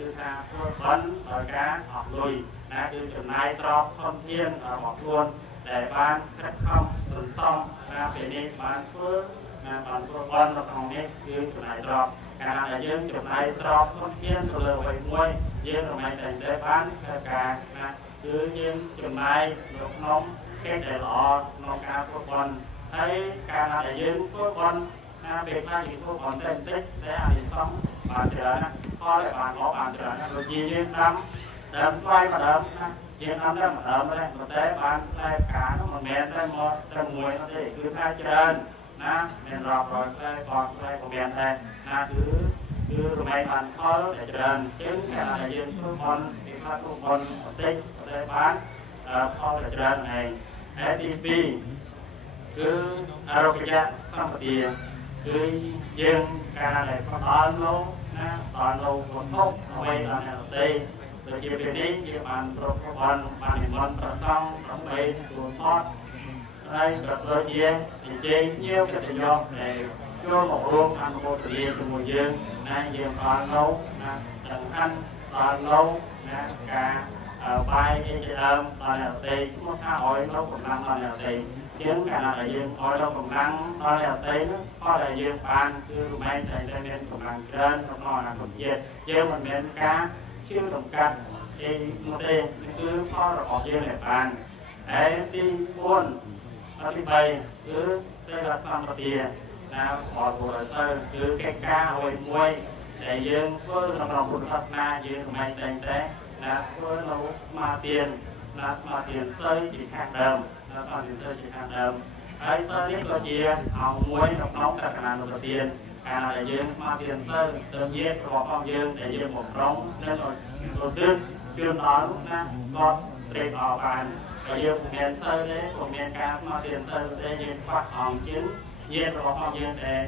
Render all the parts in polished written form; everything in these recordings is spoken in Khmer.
គឺថាធ្វើបន់ដោយការអស់លុយណាគឺចំណាយទ្រព្យធនធានរបស់ខ្លួនដែលបានខិតខំសន្សំណាពេលនេះបានធ្វើណាបានធ្វើបន់នៅក្នុងនេះគឺចំណាយទ្រព្យកាលណាយើងចំណាយទ្រព្យធនធានទៅលើអ្វីមួយយើងរំលែកតែបានធ្វើការណាគឺយើងចំណាយនៅក្នុងកិច្ចដែលល្អក្នុងការធ្វើបន់ហើយកាលណាយើងធ្វើបន់ណាពេលខ្លះយើងធ្វើបន់តែបន្តិចតែអានិសង្សបានច្រើនណាផលដែលបានមកបានច្រើនណាដូចជាយើងដាំស្វាយម្ដងណាយើងដាំតែម្ដងតែបានតែការនោះមិនមែនតែមកតែមួយនោះទេគឺថាច្រើនណាមានរាប់រយតែបងតែក៏មានដែរណាគឺរំលែកបានផលតែច្រើនជាងកាលណាយើងធ្វើបន់ពេលខ្លះធ្វើបន់បន្តិចតែបានផលតែច្រើនឯងហើយទី2គឺអរោគយៈសម្បទាគឺយើងកាលណាផ្ដល់នោះណាដល់នៅវត្ថុអ្វីដល់អ្នកដទៃដូចជាពេលនេះយើងបានប្រកបបាននិមន្តព្រះសង្ឃដើម្បីទទួលផតហើយក៏ដូចជាអញ្ជើញភ្ញៀវកិត្តិយសដែលចូលមករួមអនុមោទនាជាមួយយើងណាយើងបាននៅណាចង្ហាន់បាននៅណាការបាយជាដើមដល់អ្នកដទៃមកថាឲ្យនៅកម្លាំងដល់អ្នកដទៃជាងកាលណាយើងឲ្យនៅកម្លាំងដល់អ្នកដទៃនោះក៏ដែលយើងបានគឺរមែងតែមានកម្លាំងច្រើនក្នុងអនាគតជាតិយើងមិនមានការជឿតម្កាត់អីនោះទេគឺផលរបស់យើងដែលបានហើយទី4ទី3គឺសេវាសម្បទាណាផលបុរសគឺកិច្ចការអ្វីមួយដែលយើងធ្វើក្នុងពុទ្ធសាសនាយើងរមែងតែណាធ្វើនៅស្មារតីណាស្មារតីសិលជាខាងដើមណាស្មារតីសិលជាខាងដើមហើយសិលនេះក៏ជាអង្គមួយក្នុងតក្កណានុប្រទានកាលដែលយើងស្មារតីសិលទៅញាតិរបស់យើងដែលយើងបំរុងនឹងឧទ្ទិសជូនដល់ណាគាត់ត្រេកអរបានហើយយើងមានសិលទេក៏មានការស្មារតីសិលទេយើងខ្វះអង្គជើងញាតិរបស់យើងដែល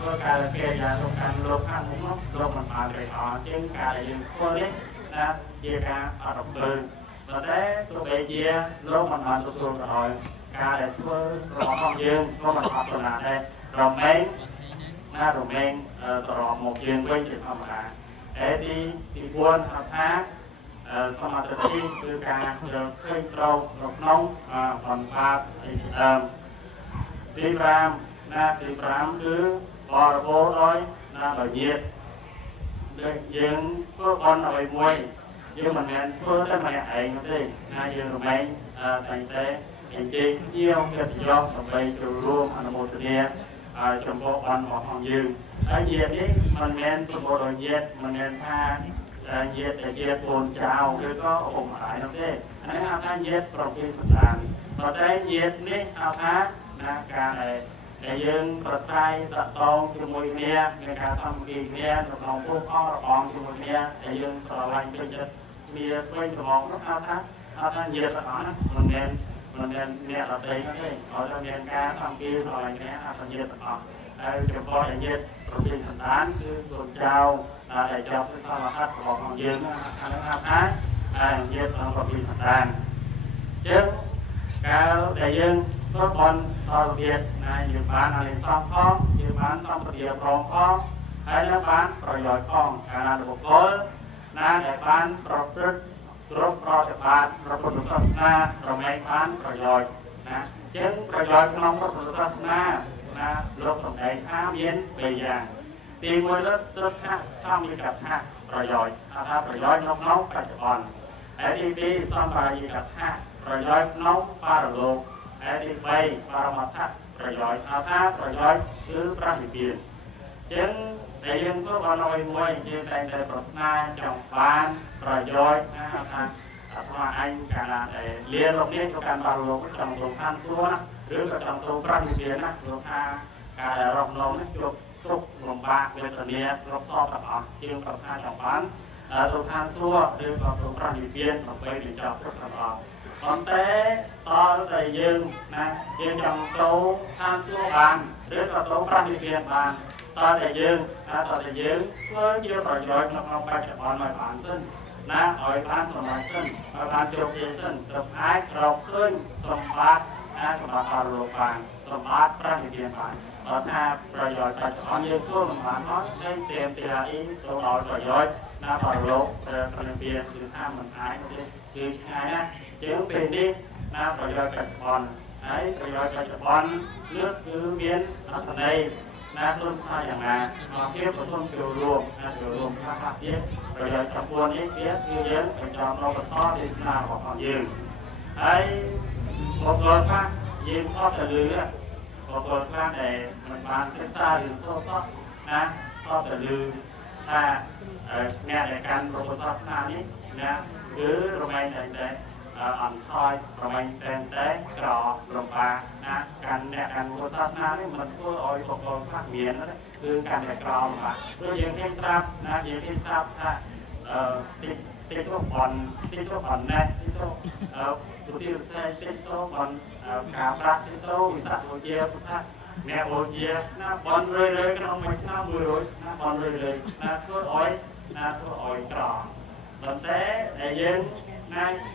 ធ្វើការគេយ៉ាងរកការលោកខាងមុខនោះលោកមិនបានត្រេកអរជាងការដែលយើងធ្វើនេះណាជាការអត់រំលឹកតែទោះបីជាលោកមិនបានទទួលក៏ដោយការដែលធ្វើរបស់យើងក៏មិនអត់ទៅណាដែររមែងណារមែងត្រឡប់មកយើងវិញជាធម្មតាហើយទី4ថាសមាធិគឺការយល់ឃើញត្រូវនៅក្នុងបណ្ដាទី5ណាទី5គឺបរិបូរដោយណាដោយញាតិដែលយើងធ្វើបន់អ្វីមួយយើងមិនមែនធ្វើតែម្នាក់ឯងទេណាយើងរមែងតែអញ្ជើញភ្ញៀវកិត្តិយសដើម្បីចូលរួមអនុមោទនាចំពោះបន់របស់យើងហើយញាតិនេះមិនមែនសម្បូរដោយញាតិមិនមែនថាញាតិដែលជាកូនចៅឬក៏ឪពុកម្ដាយនោះទេអានេះហៅថាញាតិប្រភេទសន្តានតែញាតិនេះហៅថាណាការដែលយើងប្រស្រ័យតាក់ទងជាមួយគ្នាមានការសាមគ្គីគ្នានៅក្នុងពុទ្ធអរបងជាមួយគ្នាដែលយើងស្រឡាញ់ពេញចិត្តគ្នាពេញប្រមងនោះហៅថាញាតិទាំងអស់ណាមិនមែនអ្នកដទៃទេឲ្យតែមានការសាមគ្គីស្រឡាញ់គ្នាហៅថាញាតិទាំងអស់ហើយចំពោះញាតិប្រភេទសន្តានគឺកូនចៅដែលជាប់សិក្សារហ័តរបស់យើងអានោះហៅថាញាតិប្រភេទសន្តានចឹងកាលដែលយើងធ្វើបន់ដល់ទៀតណាយើងបានអានិសង្សផងយើងបានសម្បទាផងហើយនឹងបានប្រយោជន៍ផងកាលណាបុគ្គលណាដែលបានប្រព្រឹត្តគ្រប់ប្រតិបត្តិព្រះពុទ្ធសាសនារមែងបានប្រយោជន៍ណាចឹងប្រយោជន៍ក្នុងព្រះពុទ្ធសាសនាណាលោកសម្ដែងថាមាន2យ៉ាងទី1ទៅថាធម្មិកថាប្រយោជន៍ថាប្រយោជន៍ក្នុងបច្ចុប្បន្នហើយទី2សម្បាយិកថាប្រយោជន៍ក្នុងបរលោកហើយទី3បរមត្ថប្រយោជន៍ថាប្រយោជន៍គឺព្រះនិព្វានចឹងដែលយើងធ្វើបានឲ្យមួយយើងតែប្រាថ្នាចង់បានប្រយោជន៍ថាអាត្មាអញកាលណាដែលលាលោកនេះទៅកាន់បរលោកចង់ទៅឋានសួគ៌ណាឬក៏ចង់ទៅព្រះនិព្វានណាលោកថាការដែលរស់នៅនេះជួបទុក្ខលំបាកវេទនាគ្រប់សពទាំងអស់ជាងប្រាថ្នាចង់បានទៅឋានសួគ៌ឬក៏ទៅព្រះនិព្វានដើម្បីបញ្ចប់ទុក្ខទាំងអស់ប៉ុន្តែតើតែយើងណាយើងចង់ទៅឋានសួគ៌បានឬក៏ទៅព្រះនិព្វានបានតើតែយើងធ្វើជាប្រយោជន៍ក្នុងបច្ចុប្បន្នឲ្យបានសិនណាឲ្យបានសម្រេចសិនឲ្យបានជោគជ័យសិនទៅអាចរកឃើញសម្បត្តិសម្បត្តិអរលោកបានសម្បត្តិព្រះនិព្វានបានបើថាប្រយោជន៍បច្ចុប្បន្នយើងធ្វើមិនបានមកតែត្រៀមទីអីទៅដល់ប្រយោជន៍ណា บอลโลกพลังเบียร์สื่อท่ามันท้ายคือใช่นะเจ้าเป็นนี่ประโยชน์จากบอลประโยชน์จากบอลเลือกคือเบียนอันใดรุ่นซ่าอย่างไรเทียบผสมเกี่ยวรวมเกี่ยวรวมภาพเทียบประโยชน์จากบอลนี้เทียบคือเยอะไปจอมเราก็ทอดที่หน้าของความยืนบอกเลยว่ายืนทอดแต่เรือบอกเลยว่าในมันบานเส้นซ่าหรือโซ่ซอทอดแต่เรือถ้าเนี่ยในการโปรโมชั่นหน้านี้คือโรแมนแต่อ่อนทอยโรแมนแต่กรอลงมาการเนี่ยการโปรโมชั่นหน้านี่มันก็เอาบอกเลยว่าเมียนนั่นคือการแต่กรอลงมาเพื่อยังที่ทราบยังที่ทราบถ้าติดตัวบอลติดตัวบอลนะติดตัวตัวที่ใช้ติดตัวบอลกาบรักติดตัววิสัชโอเจียพุทธแม่โอเจียบอลเลยก็น้องไม่น้ามือเลยบอลเลยตัวอ้อยตัวอ้อยกรอบตอนแต่ในยืน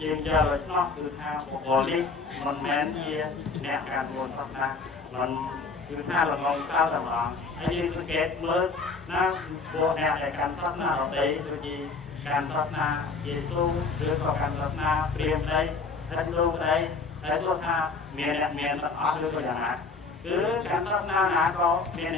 ยืนเจอเลยนอกคือท่าโอลิมันแมนเยียเนี่ยการโอนทับมันคือท่าละงงก้าวต่างๆไอ้ยีสเกตเมื่อโบแนวในการทับหน้าเราตีโดยที่การทับหน้าเยซูหรือการทับหน้าเปลี่ยนได้ทันดูได้แต่ตัวท่าเมียตัดออกด้วยตัวอย่างนั้นคือการทับหน้าก็เมีย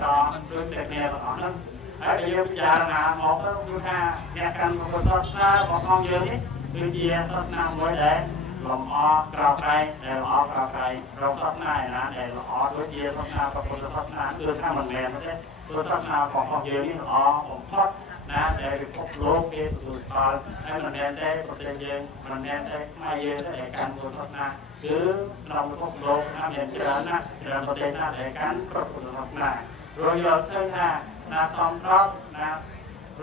กรอโดยแต่เมียตัดออกนั้นไอ้เยี่ยมยาหนาหมอก็ดูท่าเนี่ยการโปรทับหน้าของห้องเยอะนี้คือเยียทับหน้ามวยแดงลมออกกราวไกลแต่ลมออกกราวไกลเราทับหน้าแต่ลมออกด้วยเยียทับหน้ากับโปรทับหน้าคือถ้ามันแมนไม่ใช่ตัวทับหน้าของห้องเยอะนี้ออกผมทอดได้พบโลกเกตุสุตาให้มันแน่นได้โปรตีนเยอะมันแน่นได้ไม่เยอะได้การโปรทับหน้าคือเราพบโลกเรียนเจริญโปรตีนได้การโปรทับหน้าโรยยอดเชื่อซ้อมรอบ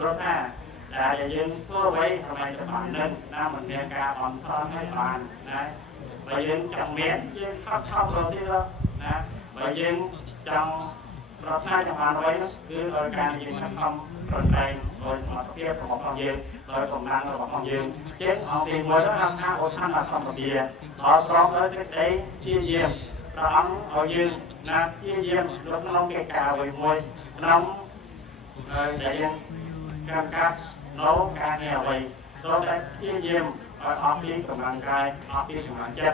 รถแต่อย่ายืนทั่วไว้ทำไมจะผ่านนึงมันมีการอ่อนซ้อนให้ผ่านไปยืนจังเมียนยืนเข้าโรซี่แล้วไปยืนจังรถจะผ่านไว้คือโดยการยืนคำรนแรงโดยสมรรถเทียบของความยืนโดยกำลังของความยืนเช่นเอาตีมวยแล้วทำโอท่านมาซ้อมกับเบียร์ต่อพร้อมแล้วเซ็ตได้ที่เยี่ยมเราเอายืนที่เยี่ยมรถน้องเกกาไว้มวยน้องแต่ยังการโน้การเนี่ยไว้ตัวแต่ที่เยี่ยมออกที่กำลังกายออกที่กำลังเจ็บ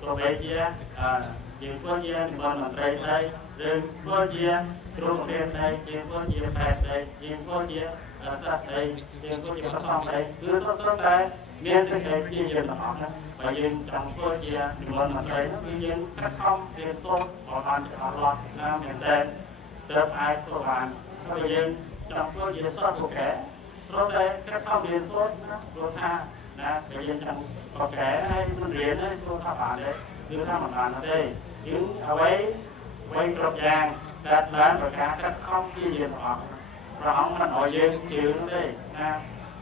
ตัวเบเจียยืนตัวเยี่ยมบนหลังใจได้ยืนตัวเยี่ยมกรุงเทพได้ยืนตัวเยี่ยมแพทย์ได้ยืนตัวเยี่ยมสัตว์ได้ยืนตัวเยี่ยมกระสอบได้คือสดได้เมียสิ่งใดที่ยืนหลังไปยืนจังตัวเยี่ยมบนหลังใจคือยืนกระทำยืนโซ่ประมาณจะหลอดเหมือนเดิมเติมไอตัวบานก็ไปยืนจังตัวเยี่ยมสดถูกแก่ตัวใดกระทำยืนโซ่ตัวท่าไปยืนจังถูกแก่ให้มันเรียนให้ตัวท่าผ่านได้คือท่ามันผ่านได้ยืนเอาไว้กรบยางดัดแปลงประการกระทำที่ยืนออกเราเอามันเอายืนจืดได้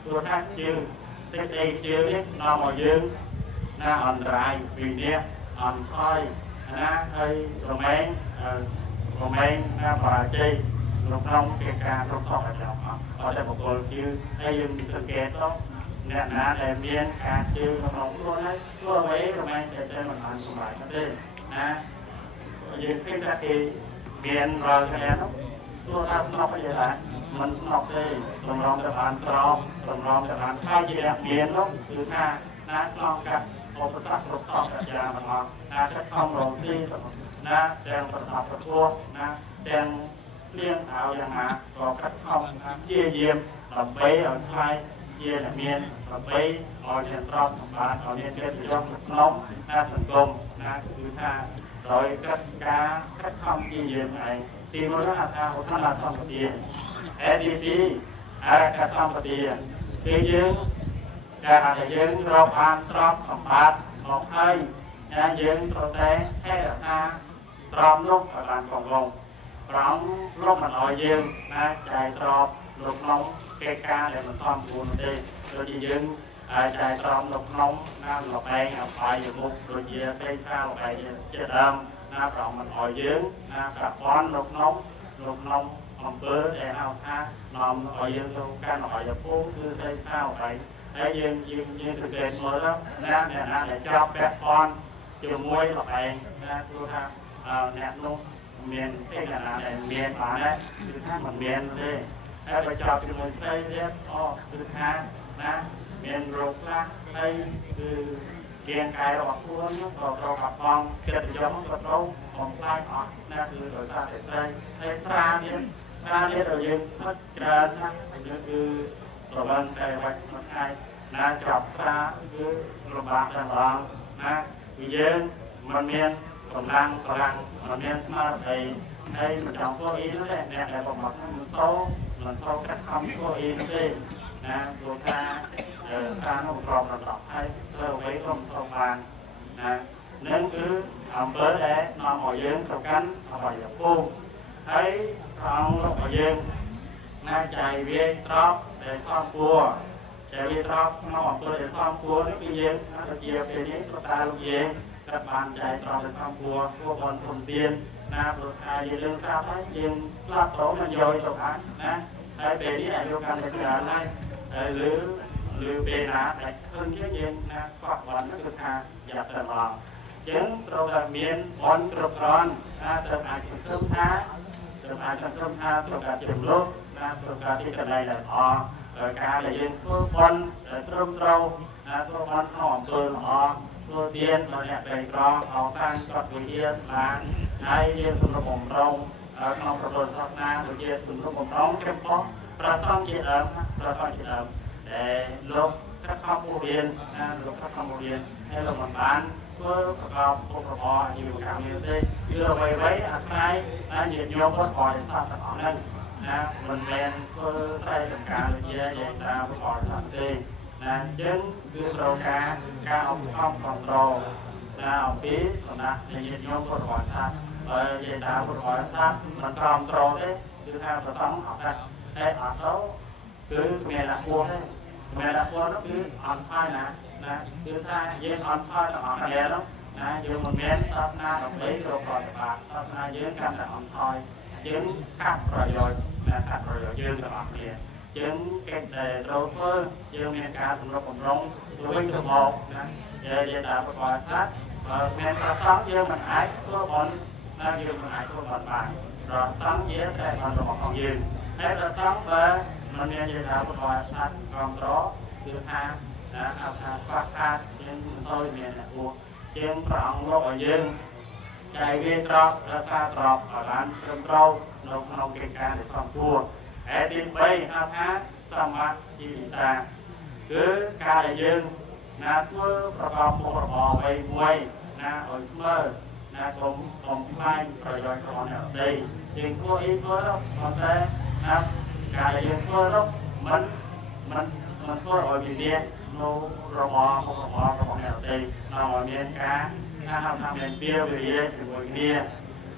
ตัวท่าจืดเส้นเองจืดนี่นอนเอายืนอ่อนไรvìเนี้ยอ่อนค่อยให้โรแมนvà chơi lục nông kể cả trong sọ phải học ở đây một câu chứ hay dùng thực kế đó nè để miên cả chứ lục nông luôn đấy luôn ấy rồi anh sẽ chơi một hàng của bài cái đây dùng khi ra thì miên rồi cái này nó luôn ta nọc cái gì là mình nọc đây lục nông để bàn tròn lục nông để bàn thay gì đẹp miên lắm từ tha nong cả một cái lục sọ cả nhà mình học chắc không rồi điแดงประทับประท้วงแดงเลี้ยงเอาอย่างหาก็คัดข้องเยี่ยมลำไปเอาไทยเยี่ยมเมียนลำไปเอาเรียนรอบสมบัติเอาเรียนเรียนเรื่องน้องสังคมคือถ้าโดยการคัดข้องเยี่ยมไอ้ทีมรัฐอาณาท่านอาสมปฏิADP การสมปฏิคือยืนการอะไรยืนเราผ่านรอบสมบัติออกให้ยืนตัวแดงแค่ราตรอมลูกประการของลงพร้อมลูกมันอ่อยยืนใจตรอมลูกน้องเกกาđể mìnhซ่อมปูนđi rồi chỉยืนใจตรอมลูกน้องหลบเองไปอยู่มุกโดยเยี่ยไปข้าวไปเจ็ดเดิมพร้อมมันอ่อยยืนกับป้อนลูกน้องอำเภอแต่เอาท่านอมอ่อยยืนลูกการอ่อยจะพูดคือไปข้าวไปให้ยืนสุดเด่นหมดแล้วเนี่ยđể cho bé con chiều muối lọc anh tôi ha nẹt luôn miền cái là miền bán đấyคือถ้ามันเมียนเลย ហើយបើចប់ជាមួយស្រីទៀតគឺថាណាមានរោគខ្លះហើយគឺរាងកាយរបស់ខ្លួនក៏ត្រូវបាត់បង់ចិត្តនិយមក៏ត្រូវបំផ្លាញអស់ណាគឺដោយសារតែស្រីហើយស្រាទៀតដែលយើងផឹកច្រើនណាស់គឺប្រព័ន្ធតែបាច់មួយថ្ងៃណាចប់ស្រាគឺលំបាកតែម្ដងណាគឺយើងមិនមានកម្លាំងមិនមានស្មារតីហើយមិនចង់ធ្វើអីនោះទេអ្នកដែលបំផុតមិនសូវកាត់ខំធ្វើអីនោះទេណាព្រោះថាការនោះប្រមដល់ហើយធ្វើអ្វីក៏មិនសូវបានណានឹងគឺអំពើដែលនាំឲ្យយើងទៅកាន់អបាយភូមិហើយព្រះអង្គលោកឲ្យយើងណាចែកវាត្រប់ដែលសំគួរចែកវាត្រប់ក្នុងអំពើដែលសំគួរនេះគឺយើងដូចជាពេលនេះក៏តាលោកយើងក៏បានចែកត្រប់ដែលសំគួរពួកបនធំទៀនណាព្រោះថាយើងស្រាប់ហើយយើងស្លាប់ទៅមិនយកទៅបានណាហើយពេលនេះអាយុកាន់តែច្រើនហើយឬពេលណាដែលឃើញយើងណាខ្វះបននោះគឺថាយ៉ាប់ទៅឡងចឹងត្រូវតែមានបនគ្រប់គ្រាន់ណាត្រូវអាចសង្ឃឹមថាត្រូវការជំនួសណាត្រូវការទីកន្លែងដែលល្អដោយការដែលយើងធ្វើបនត្រឹមត្រូវណាធ្វើបនក្នុងអំពើល្អធ្វើទានដល់អ្នកក្រីក្រអោសាងគាត់វិញ្ញាណបានហើយយើងសម្រុំបំរុងក្នុងប្រព័ន្ធសាសនាដូចជាសម្រុំបំរុងចំពោះព្រះសង្ឃជាដើមដែលលោកខិតខំបង្រៀនណាលោកខិតខំបង្រៀនហើយលោកមិនបានធ្វើប្រកបមុខរបរអាជីវកម្មនេះទេគឺអ្វីអាស្រ័យញាតិញោមគាត់បរិស័ទទាំងអស់ហ្នឹងណាមិនមែនធ្វើតែតម្ការវិជាយាយតាបរិស័ទទេណាអញ្ចឹងគឺត្រូវការអប់រំគ្រប់គ្រងណាអំពីសំណាក់ញាតិញោមគាត់បរិស័ទបើយាយតាគាត់បរិស័ទមិនក្រំត្រង់ទេគឺថាប្រសងអត់ដែរតែអត់ទៅគឺគ្មានដាក់ពោះទេគ្មានដាក់ពោះនោះគឺអត់ហើយណាគឺថាយើងអត់ហើយទាំងអស់គ្នានោះណាយើងមិនមានសាសនាដើម្បីរកប្រតិបត្តិសាសនាយើងកាន់តែអត់ហើយយើងកាត់ប្រយោជន៍យើងទាំងអស់គ្នាយើងកិច្ចដែលត្រូវធ្វើយើងមានការសម្រុកបំរុងទៅវិញទៅមកណាយើងដើរប្រកបស្ដាប់បើមានប្រសងយើងមិនអាចធ្វើបន់ណាយើងមិនអាចធ្វើបន់បានប្រសងជាតែបន់របស់យើងហើយប្រសងបើមិនមានយើងដើរប្រកបស្ដាប់គ្រប់ត្រគឺថាថាខ្វះខាតយើងមិនសូវមានអ្នកគួរជាងព្រះអង្គលោកឲ្យយើងចែកវាត្រប់រក្សាត្រប់ឲ្យបានត្រឹមត្រូវនៅក្នុងកិច្ចការដែលសំគួរហើយទី3ហៅថាសមាធិតាគឺការដែលយើងណាធ្វើប្រកបមុខរបរអ្វីមួយណាឲ្យស្មើណាកុំខ្លាញ់ប្រយោជន៍របស់អ្នកដទៃយើងធ្វើអីធ្វើទៅប៉ុន្តែណាការដែលយើងធ្វើទៅមិនធ្វើឲ្យវាមាននៅរបស់មុខរបររបស់អ្នកដទៃនាំឲ្យមានការហៅថាមានពៀវិរិយជាមួយគ្នា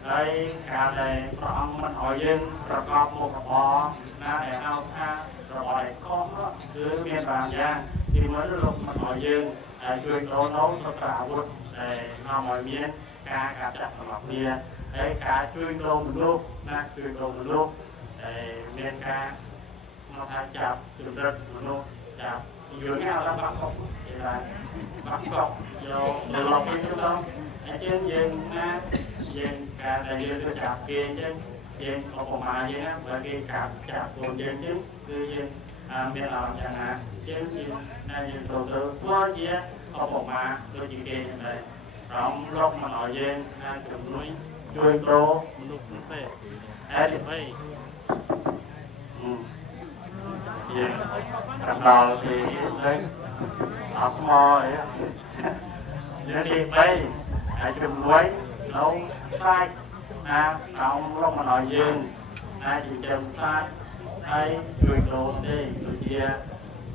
ហើយការដែលព្រះអង្គមិនឲ្យយើងប្រកបមុខរបរណាដែលហៅថារបរដែលខុសនោះគឺមាន5យ៉ាងទី1លោកមិនឲ្យយើងជួយដូរនោះសត្វអាវុធដែលនាំឲ្យមានការកាត់ចាក់សម្រាប់គ្នាហើយការជួយដូរមនុស្សណាជួយដូរមនុស្សដែលមានការមកថាចាប់ជំរិតមនុស្សចាប់យើងនេះអត់បាក់កុកគេថាបាក់កុកយកទៅលុបវិញទៅអញ្ចឹងយើងណាយើងការដែលយើងទៅចាប់គេអញ្ចឹងយើងឧបមាយើងណាបើគេចាប់ខ្លួនយើងអញ្ចឹងគឺយើងមានអារម្មណ៍យ៉ាងណាអញ្ចឹងយើងណាយើងទៅធ្វើជាឧបមាដូចជាគេយ៉ាងដែរព្រមលោកមកឲ្យយើងណាជំនួយជួយប្រូមនុស្សទេអែទី3យើងកំដៅពីនេះអត់មកអីយើងទី3ហើយជំនួយនៅស្លាច់ណាក្នុងលោកមកឲ្យយើងណាចិញ្ចឹមសត្វហើយជួយដូរទេដូចជា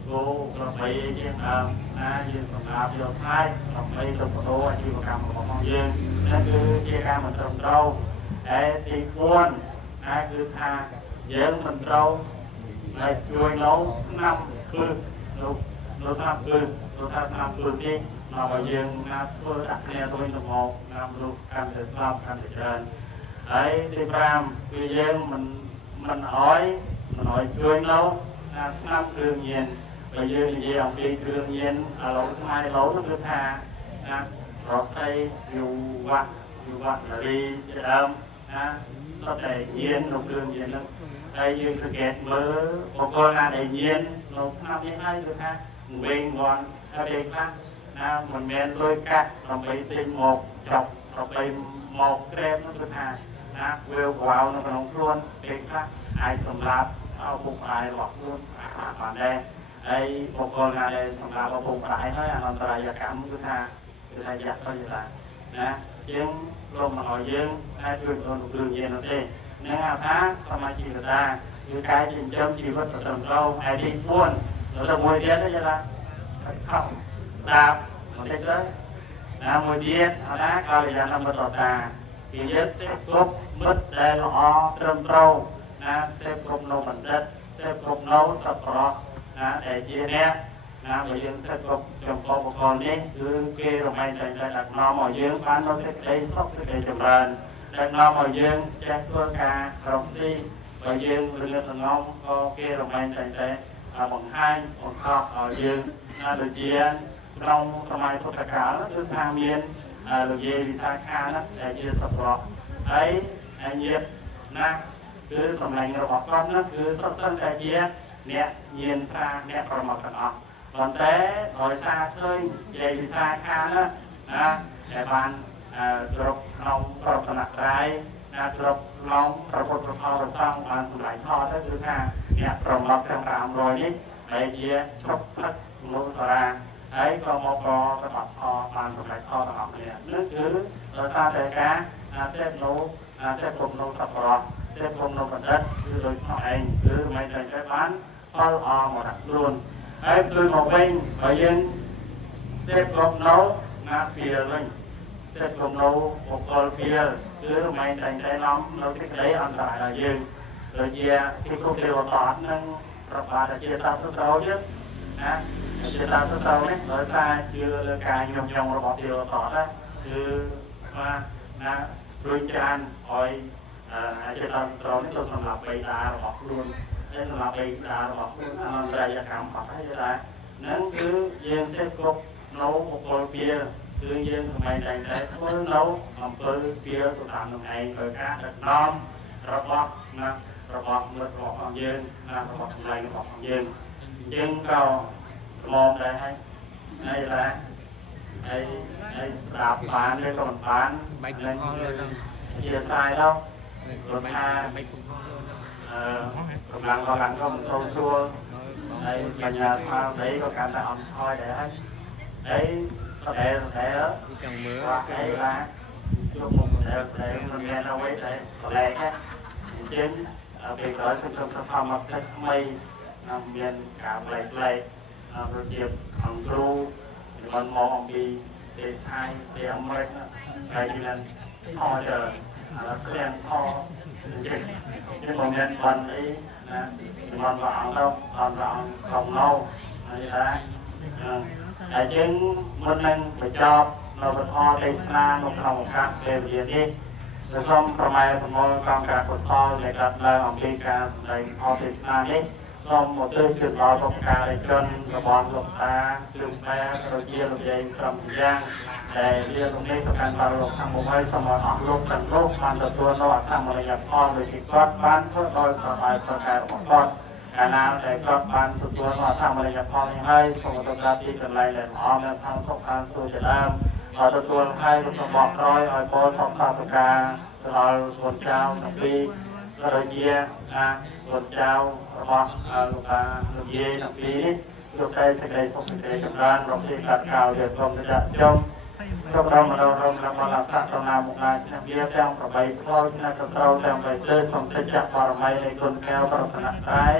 គោក្របីជាដើមណាយើងសម្រាប់យកស្លាច់ដើម្បីទៅបដូរអាជីវកម្មរបស់យើងนั่นគឺជាការមិនត្រឹមត្រូវហើយទី4ណាគឺថាយើងមិនត្រូវហើយជួយនៅឆ្នាំគឺនៅឆ្នាំគឺនេះមកឲ្យយើងណាធ្វើដាក់គ្នាទៅវិញទៅមកណាមនុស្សកាន់តែស្លាប់កាន់តែច្រើនហើយទី5គឺយើងមិនអោយជួយនៅណាឆ្នាំគ្រឿងញៀនបើយើងនិយាយអំពីគ្រឿងញៀនឥឡូវស្មាយឡូវនោះគឺថាណារស្ដីយុវនារីជាដើមណាទៅតែញៀននៅគ្រឿងញៀននោះ ហើយយើងសង្កេតមើលបុគ្គលណាដែលញៀននៅក្នុងនេះហើយគឺថាវិញងាន់ហើយពេលខ្លះណាមិនមែនលុយកាក់ដើម្បីទិញមកចប់ដើម្បីមកក្រែបនោះគឺថាណាវាវ៉ាវនៅក្នុងខ្លួនពេលខ្លះអាចសម្រាប់ឪពុកម្ដាយរបស់ខ្លួនបានដែរហើយបុគ្គលណាដែលសម្រាប់ឪពុកម្ដាយហើយអនន្តរាយកម្មគឺថាយ៉ាប់ទៅយល់ណាយើងលោកមកឲ្យយើងអាចជួយដល់រឿងយើងនោះទេនឹងថាសមាជិកតាគឺការចិញ្ចឹមជីវិតប្រចាំថ្ងៃឯទី4ដល់មួយទៀតទេយល់ខំដាបបន្តិចទៅណាមួយទៀតអត់ណាកល្យាណមិត្តតាគឺយើងសេពគ្រប់មិត្តដែលល្អត្រឹមត្រូវណាសេពគ្រប់នៅបណ្ឌិតសេពគ្រប់នៅសប្បុរសណាដែលជាអ្នកណាបើយើងសេពគ្រប់ចំពោះបុគ្គលនេះគឺគេរមែងតែដាក់នាំឲ្យយើងបាននៅសេចក្តីសុខសេចក្តីចម្រើនដែលនាំឲ្យយើងចេះធ្វើការរកស៊ីបើយើងលឿនសំងំក៏គេរមែងតែបង្ហាញបង្កប់ឲ្យយើងណាដូចជាក្នុងសម័យពុទ្ធកាលគឺថាមានលោកយាយវិសាខាណាដែលជាសប្បុរសហើយញាតិណាគឺសម្លេងរបស់គាត់នោះគឺសុទ្ធសឹងតែជាអ្នកញៀនស្រាអ្នកប្រមត់ទាំងអស់ប៉ុន្តែដោយសារឃើញយាយវិសាខាណាដែលបានគ្រប់ក្នុងប្រពន្ធត្រ័យណាគ្រប់ក្នុងប្រពុតប្រផលប្រសងបានសម្ដែងថតទៅគឺថាអ្នកប្រមត់ទាំង500នេះដែលជាឈប់ផឹកមុសារាហើយក៏មកប្រកបផលបានសម្ដែងថតទាំងអស់គ្នានេះគឺដោយសារតែការសេពនូសេពគុំនូសប្បុរសសេពគុំនូបណ្ឌិតគឺដោយស្មោះឯងគឺមិនតែបានផលអមកដាក់ខ្លួនហើយគឺមកវិញបើយើងសេពគុំនូណាពីវិញសេពគុំនូបុគ្គលពីគឺមិនតែនាំនៅសេចក្តីអន្តរាយដល់យើងដូចជាពីគុំទេវតានឹងប្របាទជាតាសុត្រូវយើងណាជាតាសុត្រូវនេះដោយសារជឿលើការញញរបស់ទេវតាគឺណារួចច្រើនឲ្យជាតាសុត្រូវនេះទៅសម្រាប់បេតារបស់ខ្លួនហើយសម្រាប់បេតារបស់ខ្លួនអនន្តរាយកម្មអត់ហើយដែរហ្នឹងគឺយើងសេពគ្រប់នៅបុគ្គលពីគឺយើងសម្ដែងតែធ្វើនៅអំពើពីទៅតាមនឹងឯងដោយការដឹកនាំរបស់ណារបស់មិត្តរបស់យើងណារបស់សម្លេងរបស់យើងយើងក៏មកដែរហើយដែរហើយស្ដាប់បានឬក៏មិនបាននឹងជាស្ដាយដល់ព្រោះថាកម្លាំងក៏មិនសូវស្រួលហើយបញ្ញាស្មារតីក៏កាន់តែអន់ថយដែរហើយតែចង់មើលហើយបាទជួបមុខតែមិនមានអ្វីតែកន្លែងហ្នឹងអញ្ចឹងពេលក្រោយគឺខ្ញុំសកម្មមកថ្មីមានការប្លែកដូចជាអង្គគ្រូមិនមកអំពីទេថៃទេអាមេរិកហើយមានថតច្រើនក្លៀងថតអញ្ចឹងមិនមានបានអីណាមិនបានអង្គទៅអត់បានក្នុងណោហើយដែរហើយយើងមុននឹងបញ្ចប់នៅវត្ថុទេសនានៅក្នុងឱកាសពេលវេលានេះសូមប្រម៉ែប្រមូលកម្មការកុសលដែលកើតឡើងអំពីការសម្ដែងអទេសនានេះសូមមកទើបជូនដល់បុព្វការីជនរបស់លោកតាជើងបែរជាលោកយាយក្រុមយ៉ាងដែលជាលោកនេះប្រកាន់ដល់លោកខាងមុខហើយសូមអស់លោកទាំងលោកបានទទួលនៅអត្ថមរិយផលដូចជាគាត់បានធ្វើដោយប្របាយប្រការរបស់គាត់កាលណាដែលគាត់បានទទួលនៅអត្ថមរិយផលនេះហើយសូមទៅដល់ទីកន្លែងដែលល្អនៅខាងសុខខាងសួគ៌ជាដើមឲ្យទទួលហើយសូមបកក្រោយឲ្យពលសុខសាធការទៅដល់កូនចៅទាំងពីរដូចជាកូនចៅរបស់លោកតាលោកយាយទាំងពីរនេះលោកតែសេចក្តីសុខសេចក្តីចម្រើនរកទីកាត់កៅជាក្រុមចាក់ចុងគ្រប់ដល់មនោរមរបស់លោកតាតនាមុខណាឆ្នាំវាទាំងប្របីផ្លោឆ្នាំត្រូវទាំងបីលើសូមតិចបរមីនៃគុណកែវប្រណត្រ័យ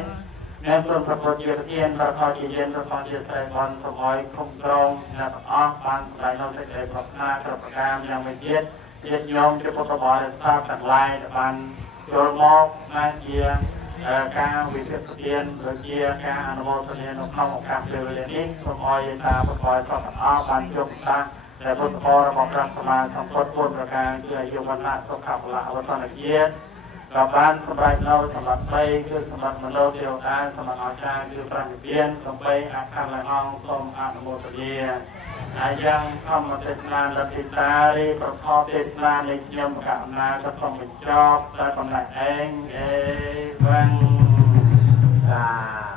មានគុណប្រពុតជាទានប្រកបជាយានប្រកបជាស្រីបនសម័យគុំក្រងអ្នកទាំងអស់បានសម្ដែងនៅសេចក្តីប្រាថ្នាគ្រប់ប្រការយ៉ាងវិជាញាតិញោមជាពុទ្ធបរិស័ទទាំងឡាយដែលបានចូលមកណាជាការវិភាគទានដូចជាការអនុមោទនានៅក្នុងឱកាសពេលវេលានេះសូមឲ្យតាពុទ្ធបរិស័ទទាំងអស់បានជួបតាដែលពុទ្ធបរិស័ទរបស់ព្រះសម្មាសម្ពុទ្ធ4ប្រការគឺអាយុវណ្ណៈសុខៈពលៈវឌ្ឍនជាតិក៏បានសម្រេចនៅសម្បត្តិ3គឺសម្បត្តិមនោទេវតាសម្បត្តិអស្ចារ្យគឺព្រះនិព្វានសំបីអខណ្ឌអង្គសូមអនុមោទនា ยังธรรมเทศนาลติตารีประกอบเทศนาในยมกับนาก็ต้องไปจอบแต่ตำแหน่งเองวัง สา